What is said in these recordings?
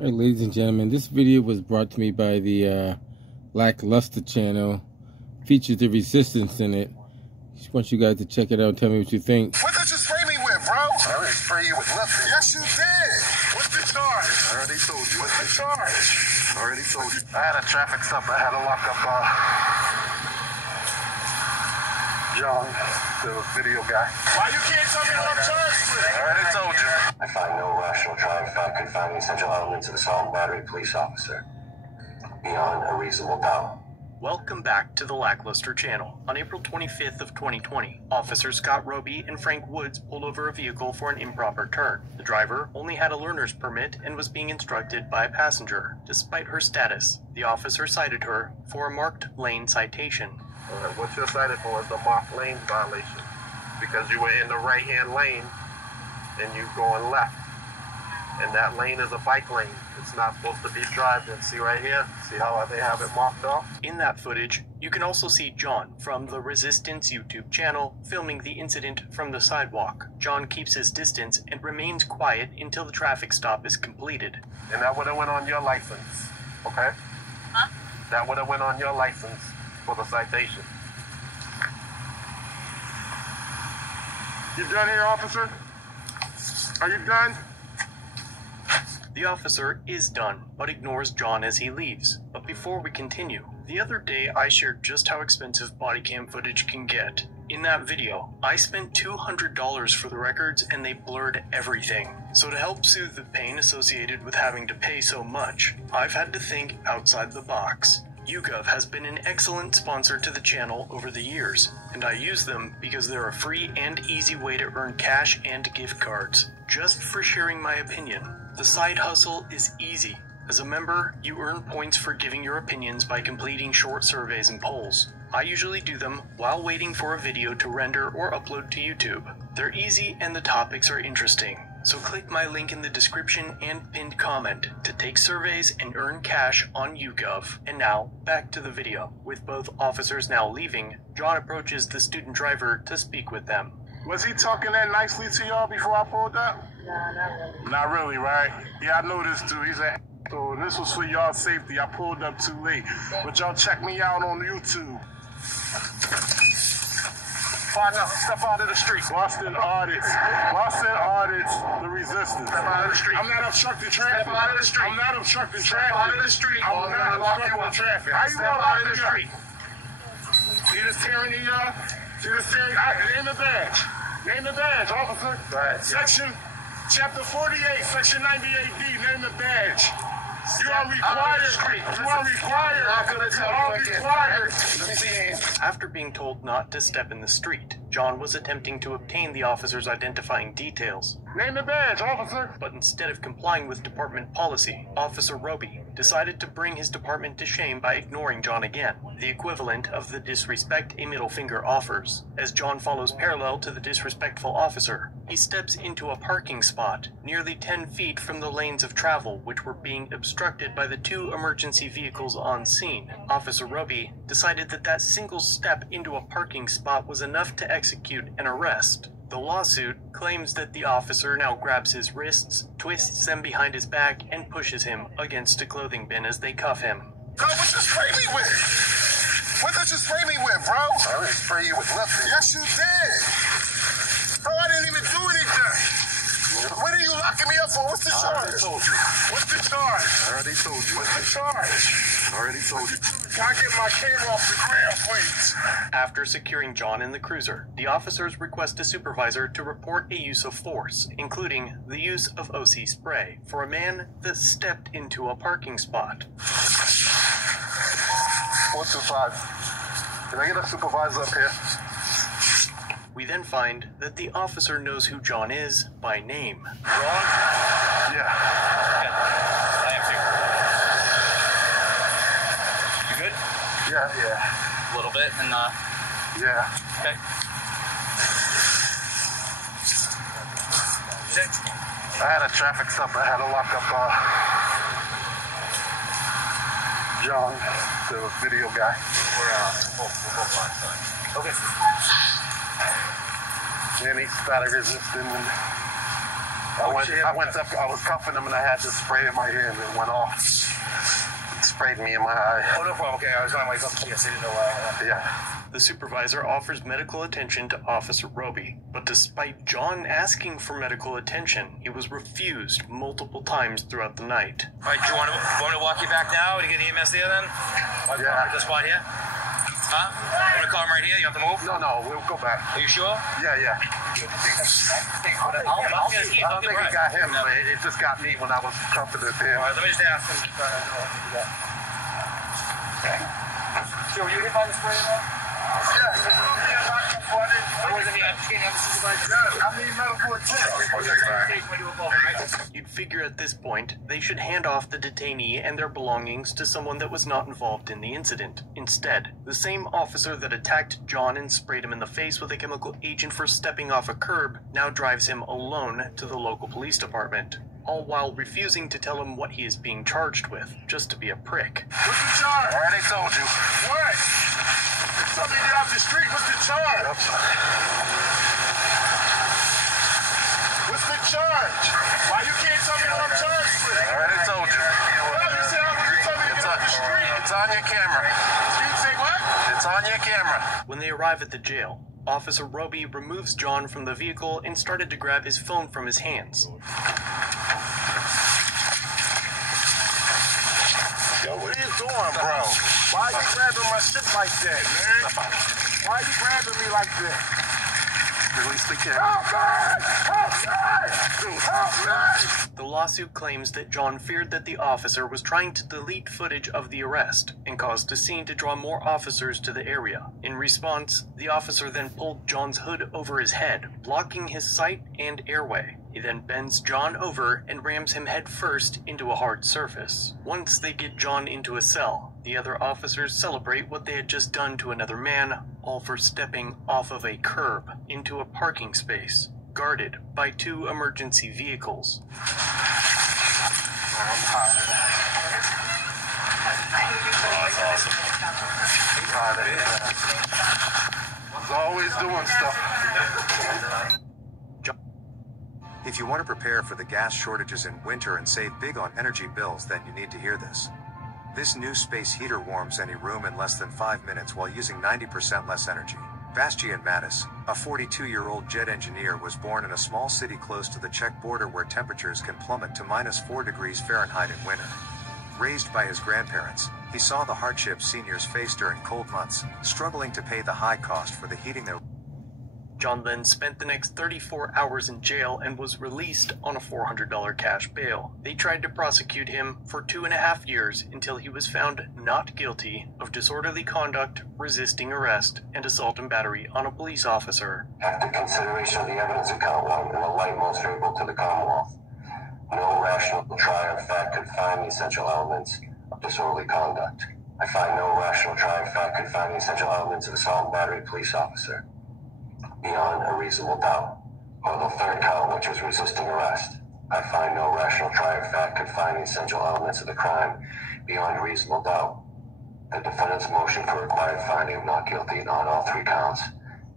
Alright, ladies and gentlemen, this video was brought to me by the Lackluster channel. Features the Resistance in it. Just want you guys to check it out and tell me what you think. What did you spray me with, bro? I didn't spray you with nothing. Yes, you did. What's the charge? I already told you. What's the charge? I already told you. I had a traffic stop. I had to lock up John, the video guy. Why you can't tell me what I'm charged with? I already told you. I find no rational drive found confining essential elements of assault and battery police officer beyond a reasonable doubt. Welcome back to the Lackluster channel. On April 25th of 2020, Officer Scott Roby and Frank Woods pulled over a vehicle for an improper turn. The driver only had a learner's permit and was being instructed by a passenger. Despite her status, the officer cited her for a marked lane citation. What you're cited for is the marked lane violation, because you were in the right-hand lane and you going left, and that lane is a bike lane. It's not supposed to be driving. See right here? See how they have it marked off? In that footage, you can also see John from the Resistance YouTube channel filming the incident from the sidewalk. John keeps his distance and remains quiet until the traffic stop is completed. And that would have went on your license, okay? Huh? That would have went on your license for the citation. You done here, officer? Are you done? The officer is done, but ignores John as he leaves. But before we continue, the other day I shared just how expensive body cam footage can get. In that video, I spent $200 for the records and they blurred everything. So to help soothe the pain associated with having to pay so much, I've had to think outside the box. YouGov has been an excellent sponsor to the channel over the years, and I use them because they're a free and easy way to earn cash and gift cards. Just for sharing my opinion, the side hustle is easy. As a member, you earn points for giving your opinions by completing short surveys and polls. I usually do them while waiting for a video to render or upload to YouTube. They're easy and the topics are interesting. So click my link in the description and pinned comment to take surveys and earn cash on YouGov. And now, back to the video. With both officers now leaving, John approaches the student driver to speak with them. Was he talking that nicely to y'all before I pulled up? No, not really. Not really, right? Yeah, I noticed too. He's a so this was for y'all safety. I pulled up too late. But y'all check me out on YouTube. Partner, step out of the street. Boston audits the Resistance. Step out of the street. I'm not obstructing traffic. Step out of the street. I'm not obstructing traffic. Step out of the street. I'm not obstructing traffic. How you step out of the street? See this tearing in y'all? See this tearing? Name the badge. Name the badge, officer. Right. Section, chapter 48, section 98D. Name the badge. You are required. You are required. You are required. Let me see your hands. After being told not to step in the street, John was attempting to obtain the officer's identifying details. Name the badge, officer. But instead of complying with department policy, Officer Roby decided to bring his department to shame by ignoring John again, the equivalent of the disrespect a middle finger offers. As John follows parallel to the disrespectful officer, he steps into a parking spot nearly 10 feet from the lanes of travel which were being obstructed by the two emergency vehicles on scene. Officer Roby decided that that single step into a parking spot was enough to execute an arrest. The lawsuit claims that the officer now grabs his wrists, twists them behind his back, and pushes him against a clothing bin as they cuff him. Bro, what you spray me with? What did you spray me with, bro? I didn't spray you with nothing. Yes, you did. Bro, I didn't even do anything. What are you locking me up for? What's the charge? I already told you. What's the charge? I already told you. What's the charge? I already told you. Can I get my camera off the ground, please? After securing John in the cruiser, the officers request a supervisor to report a use of force, including the use of OC spray, for a man that stepped into a parking spot. 425. Can I get a supervisor up here? We then find that the officer knows who John is by name. Ron? Yeah. I am too. You good? Yeah. A little bit, and Yeah. okay. I had a traffic stop. I had to lock up John, the video guy. We're both on. Okay. And he started resisting, and I went up, I was cuffing him and I had this spray in my ear and it went off. It sprayed me in my eye. Oh, no problem. Okay, I was on my phone. Yes, I didn't know why. Yeah. The supervisor offers medical attention to Officer Roby, but despite John asking for medical attention, he was refused multiple times throughout the night. All right, do you want me to walk you back now to get the EMS there then? Yeah. The spot here? Huh? You want to call him right here? You have to move? No, we'll go back. Are you sure? Yeah. I'll I think it got him, but it just got me when I was cuffing it in. All right, let me just ask him. Sure, were you hit by the spray at all? You'd figure at this point, they should hand off the detainee and their belongings to someone that was not involved in the incident. Instead, the same officer that attacked John and sprayed him in the face with a chemical agent for stepping off a curb now drives him alone to the local police department, all while refusing to tell him what he is being charged with, just to be a prick. What's the charge? All right, they told you. What? Tell me to get off the street. What's the charge? What's the charge? Why you can't tell me what I'm charged with? All right, they told you. Well, you said you told me to get off the street. It's on your camera. You say what? It's on your camera. When they arrive at the jail, Officer Roby removes John from the vehicle and started to grab his phone from his hands. Yo, what are you doing, bro? Why are you grabbing my shit like that, man? Why are you grabbing me like that? Release the camera. Help me! The lawsuit claims that John feared that the officer was trying to delete footage of the arrest and caused a scene to draw more officers to the area. In response, the officer then pulled John's hood over his head, blocking his sight and airway. He then bends John over and rams him headfirst into a hard surface. Once they get John into a cell, the other officers celebrate what they had just done to another man, all for stepping off of a curb into a parking space, guarded by 2 emergency vehicles. I'm hot. Oh, that's awesome. He's always doing stuff. If you want to prepare for the gas shortages in winter and save big on energy bills, then you need to hear this. This new space heater warms any room in less than 5 minutes while using 90% less energy. Bastian Mattis, a 42-year-old jet engineer, was born in a small city close to the Czech border where temperatures can plummet to -4 degrees Fahrenheit in winter. Raised by his grandparents, he saw the hardships seniors face during cold months, struggling to pay the high cost for the heating their John then spent the next 34 hours in jail and was released on a $400 cash bail. They tried to prosecute him for 2.5 years until he was found not guilty of disorderly conduct, resisting arrest, and assault and battery on a police officer. After consideration of the evidence in count 1 and the light most favorable to the Commonwealth, no rational trier of fact could find the essential elements of disorderly conduct. I find no rational trier of fact could find the essential elements of assault and battery police officer beyond a reasonable doubt. Or the third count, which was resisting arrest, I find no rational trier of fact could find the essential elements of the crime beyond a reasonable doubt. The defendant's motion for required finding of not guilty on all 3 counts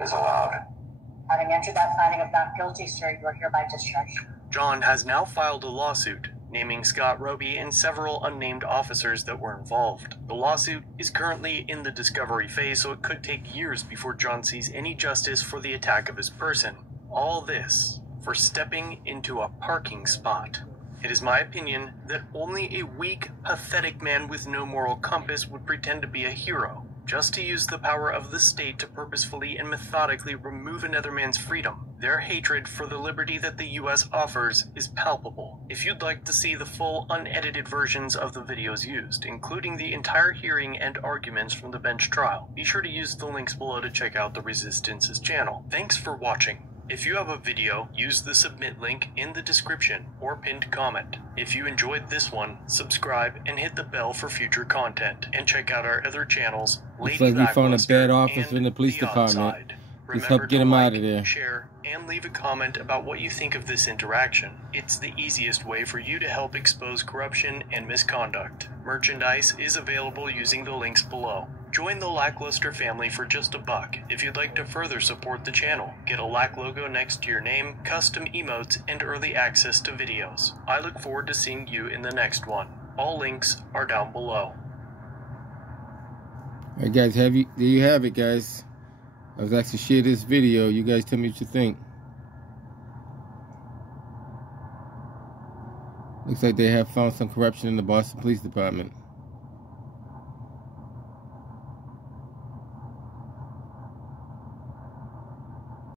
is allowed. Having entered that finding of not guilty, sir, you are hereby discharged. John has now filed a lawsuit naming Scott Roby and several unnamed officers that were involved. The lawsuit is currently in the discovery phase, so it could take years before John sees any justice for the attack of his person. All this for stepping into a parking spot. It is my opinion that only a weak, pathetic man with no moral compass would pretend to be a hero, just to use the power of the state to purposefully and methodically remove another man's freedom. Their hatred for the liberty that the US offers is palpable. If you'd like to see the full unedited versions of the videos used, including the entire hearing and arguments from the bench trial, be sure to use the links below to check out the Resistance's channel. Thanks for watching. If you have a video, use the submit link in the description or pinned comment. If you enjoyed this one, subscribe and hit the bell for future content. And check out our other channels, Looks like we found a bad officer in the police department. Remember help get to him like, out of there. share, and leave a comment about what you think of this interaction. It's the easiest way for you to help expose corruption and misconduct. Merchandise is available using the links below. Join the Lackluster family for just $1 if you'd like to further support the channel. Get a Lack logo next to your name, custom emotes, and early access to videos. I look forward to seeing you in the next one. All links are down below. Alright guys, there you have it, guys. I was asked to share this video. You guys tell me what you think. Looks like they have found some corruption in the Boston Police Department.